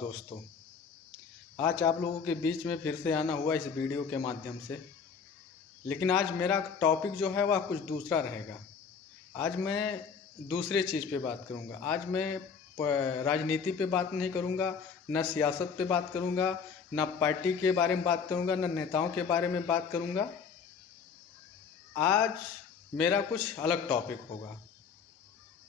दोस्तों, आज आप लोगों के बीच में फिर से आना हुआ इस वीडियो के माध्यम से। लेकिन आज मेरा टॉपिक जो है वह कुछ दूसरा रहेगा। आज मैं दूसरे चीज़ पे बात करूँगा। आज मैं राजनीति पे बात नहीं करूँगा, न सियासत पे बात करूँगा, न पार्टी के बारे में बात करूँगा, न नेताओं के बारे में बात करूँगा। आज मेरा कुछ अलग टॉपिक होगा।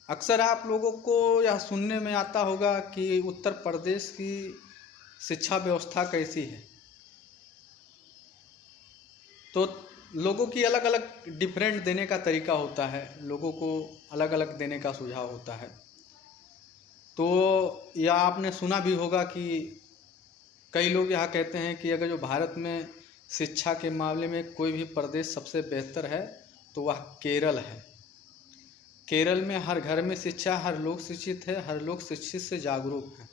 अक्सर आप लोगों को यह सुनने में आता होगा कि उत्तर प्रदेश की शिक्षा व्यवस्था कैसी है। तो लोगों की अलग अलग डिफरेंट देने का तरीका होता है, लोगों को अलग अलग देने का सुझाव होता है। तो यह आपने सुना भी होगा कि कई लोग यह कहते हैं कि अगर जो भारत में शिक्षा के मामले में कोई भी प्रदेश सबसे बेहतर है तो वह केरल है। केरल में हर घर में शिक्षा, हर लोग शिक्षित है, हर लोग शिक्षित से जागरूक है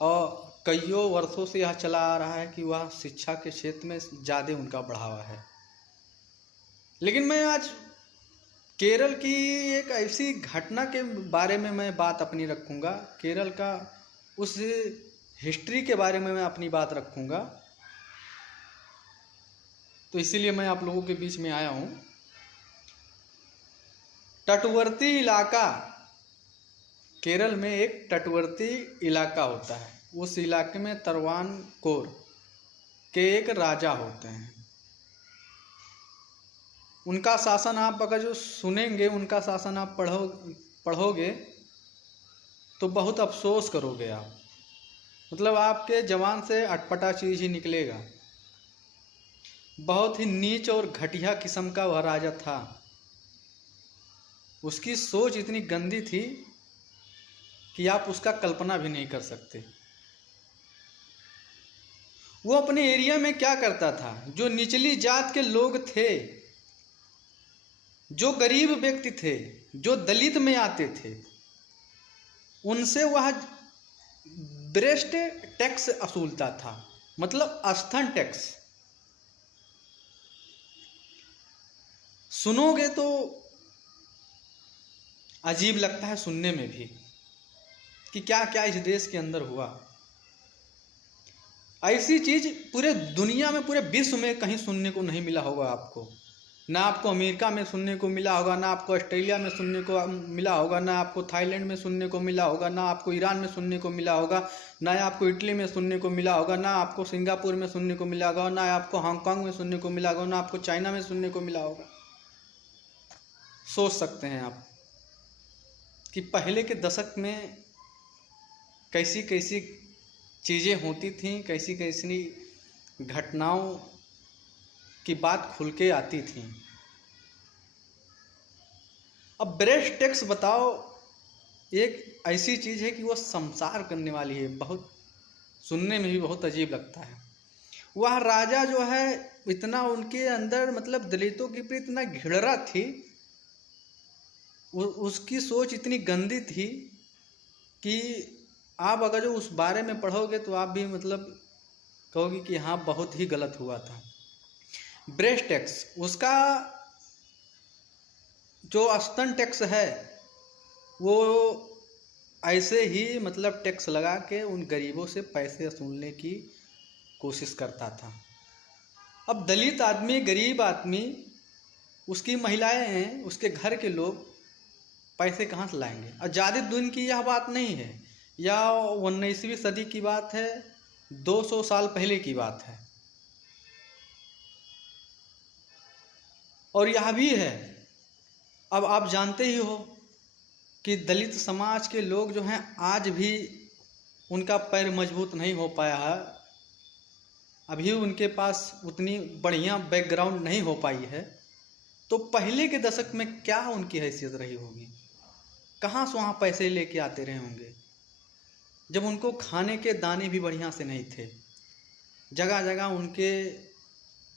और कईयों वर्षों से यह चला आ रहा है कि वह शिक्षा के क्षेत्र में ज़्यादा उनका बढ़ावा है। लेकिन मैं आज केरल की एक ऐसी घटना के बारे में मैं बात अपनी रखूँगा, केरल का उस हिस्ट्री के बारे में मैं अपनी बात रखूँगा। तो इसीलिए मैं आप लोगों के बीच में आया हूँ। तटवर्ती इलाका, केरल में एक तटवर्ती इलाका होता है। उस इलाके में त्रावणकोर के एक राजा होते हैं। उनका शासन आप अगर जो सुनेंगे, उनका शासन आप पढ़ोगे तो बहुत अफसोस करोगे आप। मतलब आपके जवान से अटपटा चीज़ ही निकलेगा। बहुत ही नीच और घटिया किस्म का वह राजा था। उसकी सोच इतनी गंदी थी कि आप उसका कल्पना भी नहीं कर सकते। वो अपने एरिया में क्या करता था, जो निचली जात के लोग थे, जो गरीब व्यक्ति थे, जो दलित में आते थे, उनसे वह ब्रेस्ट टैक्स वसूलता था, मतलब स्तन टैक्स। सुनोगे तो अजीब लगता है सुनने में भी कि क्या क्या इस देश के अंदर हुआ। ऐसी चीज़ पूरे दुनिया में, पूरे विश्व में कहीं सुनने को नहीं मिला होगा आपको। ना आपको अमेरिका में सुनने को मिला होगा, ना आपको ऑस्ट्रेलिया में सुनने को मिला होगा, ना आपको थाईलैंड में सुनने को मिला होगा, ना आपको ईरान में सुनने को मिला होगा, ना आपको इटली में सुनने को मिला होगा, ना आपको सिंगापुर में सुनने को मिला होगा, ना आपको हांगकांग में सुनने को मिला होगा, ना आपको चाइना में सुनने को मिला होगा। सोच सकते हैं आप कि पहले के दशक में कैसी कैसी चीज़ें होती थीं, कैसी कैसी घटनाओं की बात खुल के आती थी। अब ब्रेस्ट टैक्स बताओ, एक ऐसी चीज़ है कि वो संसार करने वाली है। बहुत सुनने में भी बहुत अजीब लगता है। वह राजा जो है, इतना उनके अंदर मतलब दलितों के प्रति इतना घिररा थी, उसकी सोच इतनी गंदी थी कि आप अगर जो उस बारे में पढ़ोगे तो आप भी मतलब कहोगे कि हाँ, बहुत ही गलत हुआ था। ब्रेस्ट टैक्स, उसका जो स्तन टैक्स है वो ऐसे ही मतलब टैक्स लगा के उन गरीबों से पैसे वसूलने की कोशिश करता था। अब दलित आदमी, गरीब आदमी, उसकी महिलाएं हैं, उसके घर के लोग पैसे कहाँ से लाएंगे। और ज़्यादा दिन की यह बात नहीं है, या 19वीं सदी की बात है, 200 साल पहले की बात है। और यह भी है, अब आप जानते ही हो कि दलित समाज के लोग जो हैं आज भी उनका पैर मजबूत नहीं हो पाया है। अभी उनके पास उतनी बढ़िया बैकग्राउंड नहीं हो पाई है। तो पहले के दशक में क्या उनकी हैसियत रही होगी, कहाँ से वहाँ पैसे लेके आते रहे होंगे, जब उनको खाने के दाने भी बढ़िया से नहीं थे। जगह जगह उनके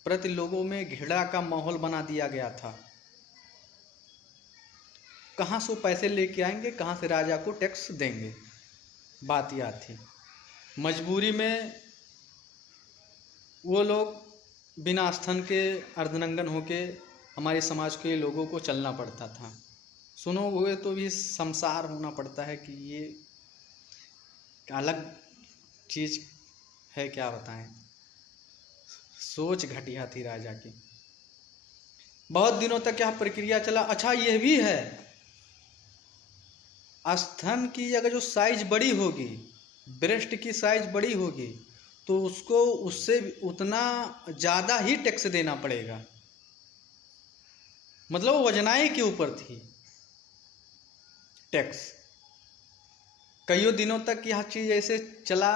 प्रति लोगों में घृणा का माहौल बना दिया गया था। कहाँ से वो पैसे लेके आएंगे, कहाँ से राजा को टैक्स देंगे। बात यह थी। मजबूरी में वो लोग बिना स्तन के अर्धनंगन होके हमारे समाज के लोगों को चलना पड़ता था। सुनोगे तो भी शर्मसार होना पड़ता है कि ये अलग चीज़ है, क्या बताएं। सोच घटिया थी राजा की। बहुत दिनों तक यह प्रक्रिया चला। अच्छा ये भी है, स्तन की अगर जो साइज बड़ी होगी, ब्रेस्ट की साइज बड़ी होगी, तो उसको उससे उतना ज़्यादा ही टैक्स देना पड़ेगा। मतलब वो वजनाई के ऊपर थी टैक्स। कईयों दिनों तक यह चीज़ ऐसे चला,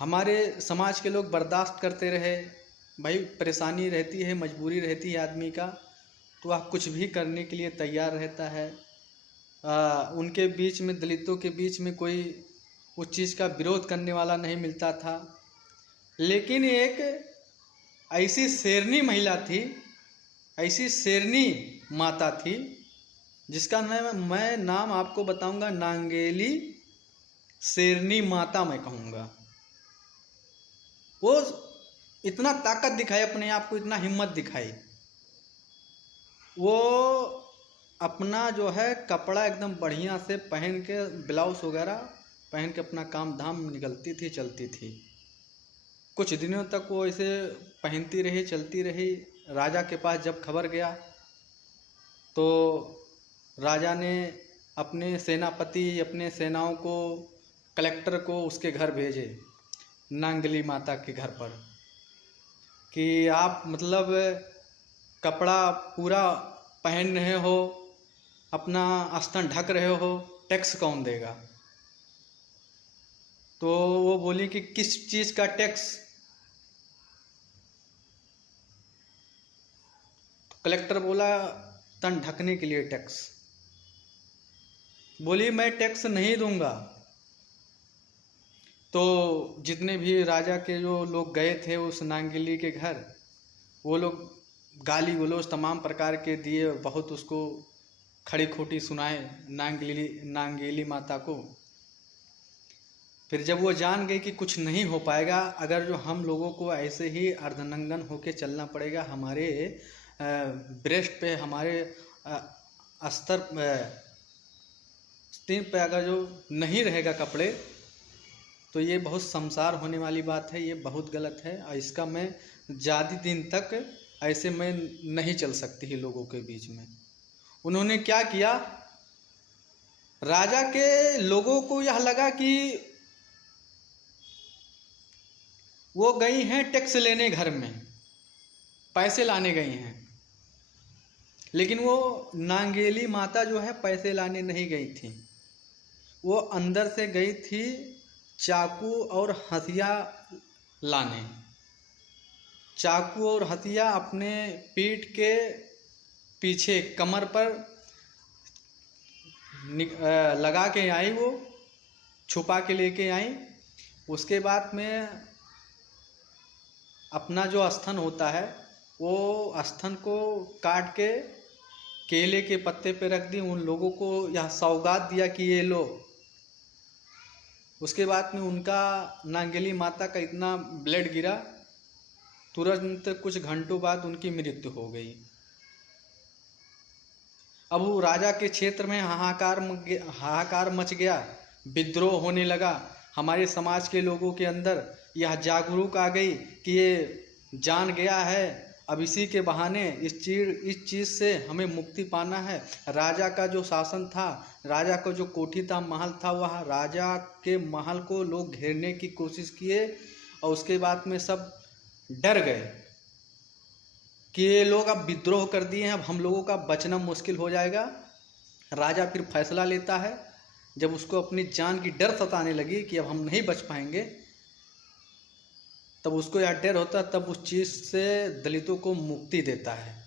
हमारे समाज के लोग बर्दाश्त करते रहे। भाई परेशानी रहती है, मजबूरी रहती है आदमी का, तो वह कुछ भी करने के लिए तैयार रहता है। उनके बीच में, दलितों के बीच में कोई उस चीज़ का विरोध करने वाला नहीं मिलता था। लेकिन एक ऐसी शेरनी महिला थी, ऐसी शेरनी माता थी, जिसका मैं नाम आपको बताऊंगा, नांगेली शेरनी माता मैं कहूँगा। वो इतना ताकत दिखाई अपने आप को, इतना हिम्मत दिखाई। वो अपना जो है कपड़ा एकदम बढ़िया से पहन के, ब्लाउज वगैरह पहन के अपना काम धाम निकलती थी, चलती थी। कुछ दिनों तक वो ऐसे पहनती रही, चलती रही। राजा के पास जब खबर गया तो राजा ने अपने सेनापति, अपने सेनाओं को, कलेक्टर को उसके घर भेजे, नांगली माता के घर पर, कि आप मतलब कपड़ा पूरा पहन रहे हो, अपना स्तन ढक रहे हो, टैक्स कौन देगा। तो वो बोली कि किस चीज़ का टैक्स। कलेक्टर बोला तन ढकने के लिए टैक्स। बोली मैं टैक्स नहीं दूंगा। तो जितने भी राजा के जो लोग गए थे उस नांगली के घर, वो लोग गाली गलौज तमाम प्रकार के दिए, बहुत उसको खड़ी खोटी सुनाए नांगेली माता को। फिर जब वो जान गई कि कुछ नहीं हो पाएगा, अगर जो हम लोगों को ऐसे ही अर्धनंगन होके चलना पड़ेगा, हमारे ब्रेस्ट पे, हमारे अस्तर स्टीम पे अगर जो नहीं रहेगा कपड़े, तो ये बहुत शर्मसार होने वाली बात है, ये बहुत गलत है। और इसका मैं ज़्यादा दिन तक ऐसे मैं नहीं चल सकती ही लोगों के बीच में। उन्होंने क्या किया, राजा के लोगों को यह लगा कि वो गई हैं टैक्स लेने, घर में पैसे लाने गई हैं। लेकिन वो नांगेली माता जो है पैसे लाने नहीं गई थी, वो अंदर से गई थी चाकू और हथिया लाने। चाकू और हथिया अपने पीठ के पीछे कमर पर लगा के आई, वो छुपा के लेके आई। उसके बाद में अपना जो स्तन होता है, वो स्तन को काट के केले के पत्ते पे रख दी। उन लोगों को यह सौगात दिया कि ये लो। उसके बाद में उनका, नांगेली माता का इतना ब्लड गिरा, तुरंत कुछ घंटों बाद उनकी मृत्यु हो गई। अब वो राजा के क्षेत्र में हाहाकार मच गया, विद्रोह होने लगा। हमारे समाज के लोगों के अंदर यह जागरूक आ गई कि ये जान गया है, अब इसी के बहाने इस चीज़ से हमें मुक्ति पाना है। राजा का जो शासन था, राजा का जो कोठी था, महल था, वह राजा के महल को लोग घेरने की कोशिश किए। और उसके बाद में सब डर गए कि ये लोग अब विद्रोह कर दिए हैं, अब हम लोगों का बचना मुश्किल हो जाएगा। राजा फिर फैसला लेता है, जब उसको अपनी जान की डर सताने लगी कि अब हम नहीं बच पाएंगे, तब उसको यह डर होता, तब उस चीज़ से दलितों को मुक्ति देता है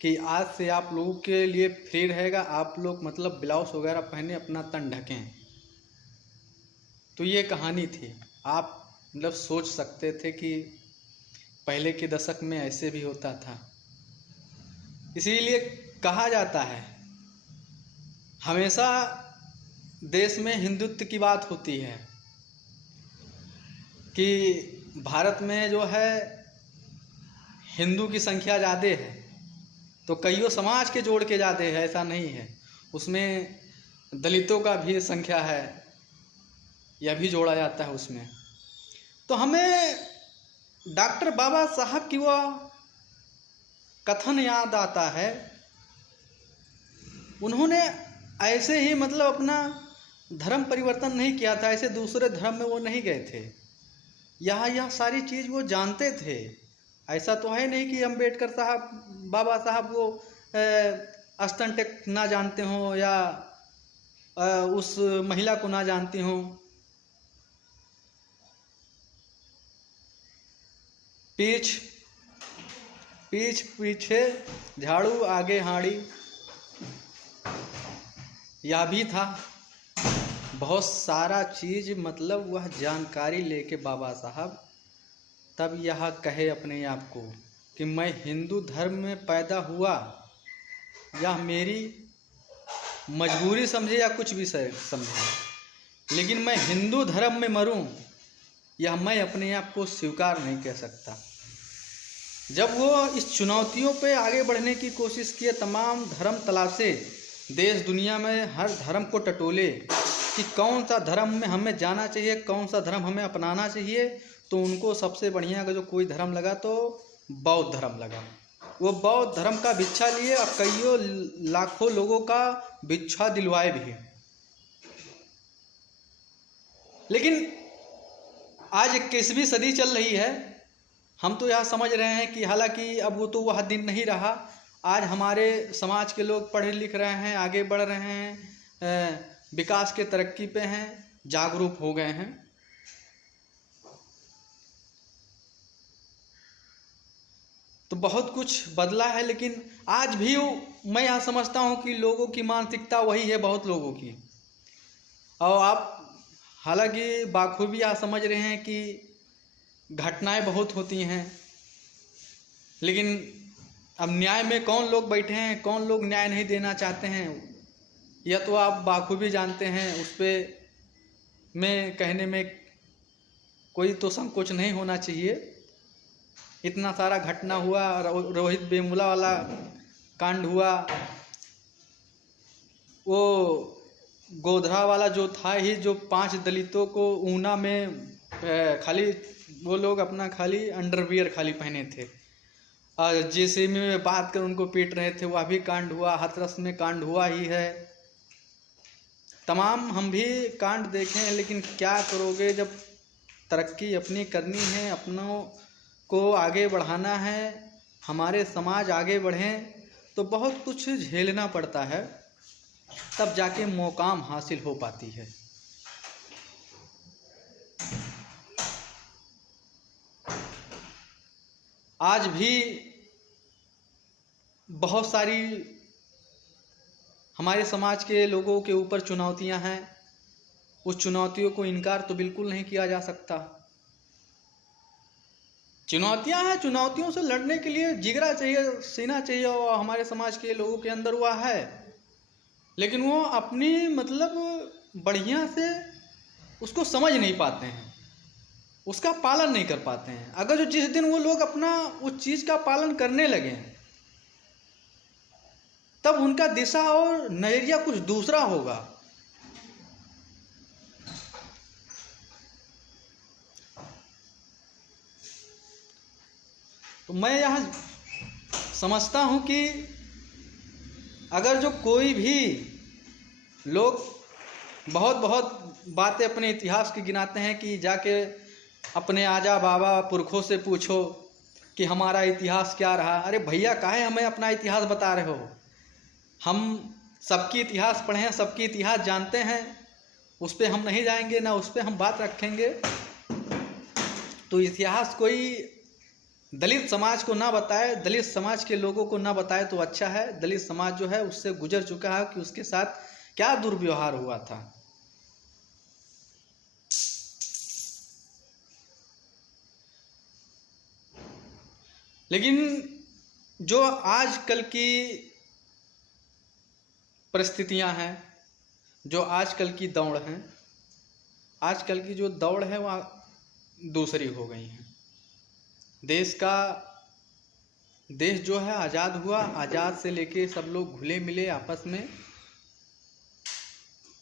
कि आज से आप लोगों के लिए फ्री रहेगा, आप लोग मतलब ब्लाउज वगैरह पहने, अपना तन ढकें। तो ये कहानी थी। आप मतलब सोच सकते थे कि पहले के दशक में ऐसे भी होता था। इसीलिए कहा जाता है, हमेशा देश में हिंदुत्व की बात होती है कि भारत में जो है हिंदू की संख्या ज़्यादा है, तो कईयों समाज के जोड़ के ज़्यादा है, ऐसा नहीं है। उसमें दलितों का भी संख्या है, यह भी जोड़ा जाता है उसमें। तो हमें डॉक्टर बाबा साहब की वह कथन याद आता है। उन्होंने ऐसे ही मतलब अपना धर्म परिवर्तन नहीं किया था, ऐसे दूसरे धर्म में वो नहीं गए थे। यह सारी चीज़ वो जानते थे। ऐसा तो है नहीं कि अम्बेडकर साहब, बाबा साहब वो स्तन टेक ना जानते हों या उस महिला को ना जानती हों। पीछ पीछे झाड़ू आगे हाड़ी, यह भी था। बहुत सारा चीज़ मतलब वह जानकारी लेके बाबा साहब तब यह कहे अपने आप को कि मैं हिंदू धर्म में पैदा हुआ, यह मेरी मजबूरी समझे या कुछ भी समझे, लेकिन मैं हिंदू धर्म में मरूं, यह मैं अपने आप को स्वीकार नहीं कर सकता। जब वो इस चुनौतियों पे आगे बढ़ने की कोशिश किए, तमाम धर्म तलाशे, देश दुनिया में हर धर्म को टटोले कि कौन सा धर्म में हमें जाना चाहिए, कौन सा धर्म हमें अपनाना चाहिए, तो उनको सबसे बढ़िया का जो कोई धर्म लगा तो बौद्ध धर्म लगा। वो बौद्ध धर्म का भिक्षा लिए, अब कईयों लाखों लोगों का भिक्षा दिलवाए भी। लेकिन आज 21वीं सदी चल रही है, हम तो यह समझ रहे हैं कि हालांकि अब वो तो वह दिन नहीं रहा। आज हमारे समाज के लोग पढ़े लिख रहे हैं, आगे बढ़ रहे हैं, विकास के तरक्की पे हैं, जागरूक हो गए हैं। तो बहुत कुछ बदला है, लेकिन आज भी मैं यह समझता हूँ कि लोगों की मानसिकता वही है, बहुत लोगों की। और आप हालांकि बाखूबी यह समझ रहे हैं कि घटनाएं बहुत होती हैं, लेकिन अब न्याय में कौन लोग बैठे हैं, कौन लोग न्याय नहीं देना चाहते हैं, यह तो आप बाखूबी जानते हैं। उस पर मैं कहने में कोई तो संकोच नहीं होना चाहिए। इतना सारा घटना हुआ, रोहित वेमुला वाला कांड हुआ, वो गोधरा वाला जो था ही, जो 5 दलितों को ऊना में खाली वो लोग अपना खाली अंडरवियर खाली पहने थे और जेसीबी में बात कर उनको पीट रहे थे, वह भी कांड हुआ। हाथरस में कांड हुआ ही है। तमाम हम भी कांड देखे हैं, लेकिन क्या करोगे, जब तरक्की अपनी करनी है, अपनों को आगे बढ़ाना है, हमारे समाज आगे बढ़ें, तो बहुत कुछ झेलना पड़ता है, तब जाके मुकाम हासिल हो पाती है। आज भी बहुत सारी हमारे समाज के लोगों के ऊपर चुनौतियां हैं। उस चुनौतियों को इनकार तो बिल्कुल नहीं किया जा सकता। चुनौतियां हैं, चुनौतियों से लड़ने के लिए जिगरा चाहिए, सीना चाहिए, और हमारे समाज के लोगों के अंदर हुआ है, लेकिन वो अपनी मतलब बढ़िया से उसको समझ नहीं पाते हैं, उसका पालन नहीं कर पाते हैं। अगर जो जिस दिन वो लोग अपना उस चीज़ का पालन करने लगे, तब उनका दिशा और नजरिया कुछ दूसरा होगा। तो मैं यह समझता हूं कि अगर जो कोई भी लोग बहुत बहुत बातें अपने इतिहास की गिनाते हैं कि जाके अपने आजा बाबा पुरखों से पूछो कि हमारा इतिहास क्या रहा। अरे भैया, काहे हमें अपना इतिहास बता रहे हो? हम सबकी इतिहास पढ़े हैं, सबकी इतिहास जानते हैं, उस पर हम नहीं जाएंगे, ना उस पर हम बात रखेंगे। तो इतिहास कोई दलित समाज को ना बताए, दलित समाज के लोगों को ना बताए तो अच्छा है। दलित समाज जो है उससे गुजर चुका है कि उसके साथ क्या दुर्व्यवहार हुआ था। लेकिन जो आजकल की परिस्थितियां हैं, जो आजकल की दौड़ हैं, आजकल की जो दौड़ है वह दूसरी हो गई है। देश जो है आज़ाद हुआ, आज़ाद से लेके सब लोग घुले मिले आपस में,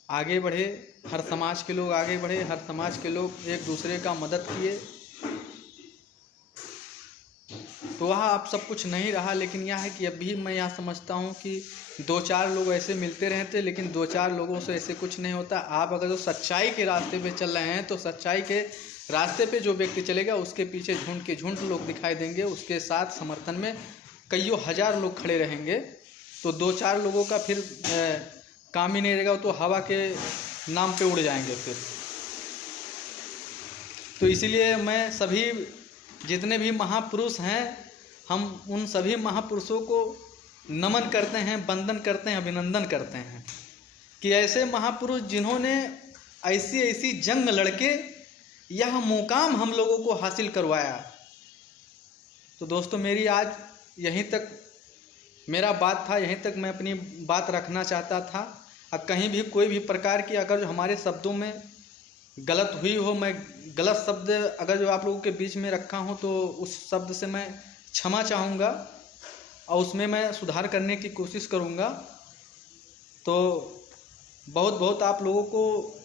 आगे बढ़े, हर समाज के लोग आगे बढ़े, हर समाज के लोग एक दूसरे का मदद किए। तो वहाँ अब सब कुछ नहीं रहा, लेकिन यह है कि अभी मैं यहाँ समझता हूँ कि 2-4 लोग ऐसे मिलते रहते, लेकिन 2-4 लोगों से ऐसे कुछ नहीं होता। आप अगर जो सच्चाई के रास्ते पे चल रहे हैं तो सच्चाई के रास्ते पे जो व्यक्ति चलेगा उसके पीछे झुंड के झुंड लोग दिखाई देंगे, उसके साथ समर्थन में कईयों हजार लोग खड़े रहेंगे। तो 2-4 लोगों का फिर काम ही नहीं रहेगा, तो हवा के नाम पे उड़ जाएंगे फिर। तो इसीलिए मैं सभी जितने भी महापुरुष हैं, हम उन सभी महापुरुषों को नमन करते हैं, वंदन करते हैं, अभिनंदन करते हैं कि ऐसे महापुरुष जिन्होंने ऐसी ऐसी जंग लड़के यह मुकाम हम लोगों को हासिल करवाया। तो दोस्तों, मेरी आज यहीं तक मेरा बात था, यहीं तक मैं अपनी बात रखना चाहता था। अब कहीं भी कोई भी प्रकार की अगर जो हमारे शब्दों में गलत हुई हो, मैं गलत शब्द अगर जो आप लोगों के बीच में रखा हूँ, तो उस शब्द से मैं क्षमा चाहूँगा और उसमें मैं सुधार करने की कोशिश करूँगा। तो बहुत बहुत आप लोगों को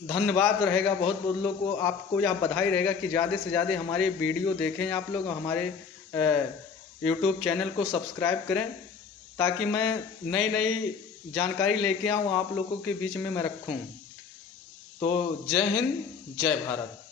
धन्यवाद रहेगा, बहुत बहुत लोगों को आपको यह बधाई रहेगा कि ज़्यादा से ज़्यादा हमारे वीडियो देखें आप लोग, हमारे यूट्यूब चैनल को सब्सक्राइब करें, ताकि मैं नई नई जानकारी लेके आऊँ, आप लोगों के बीच में मैं रखूँ। तो जय हिंद, जय भारत।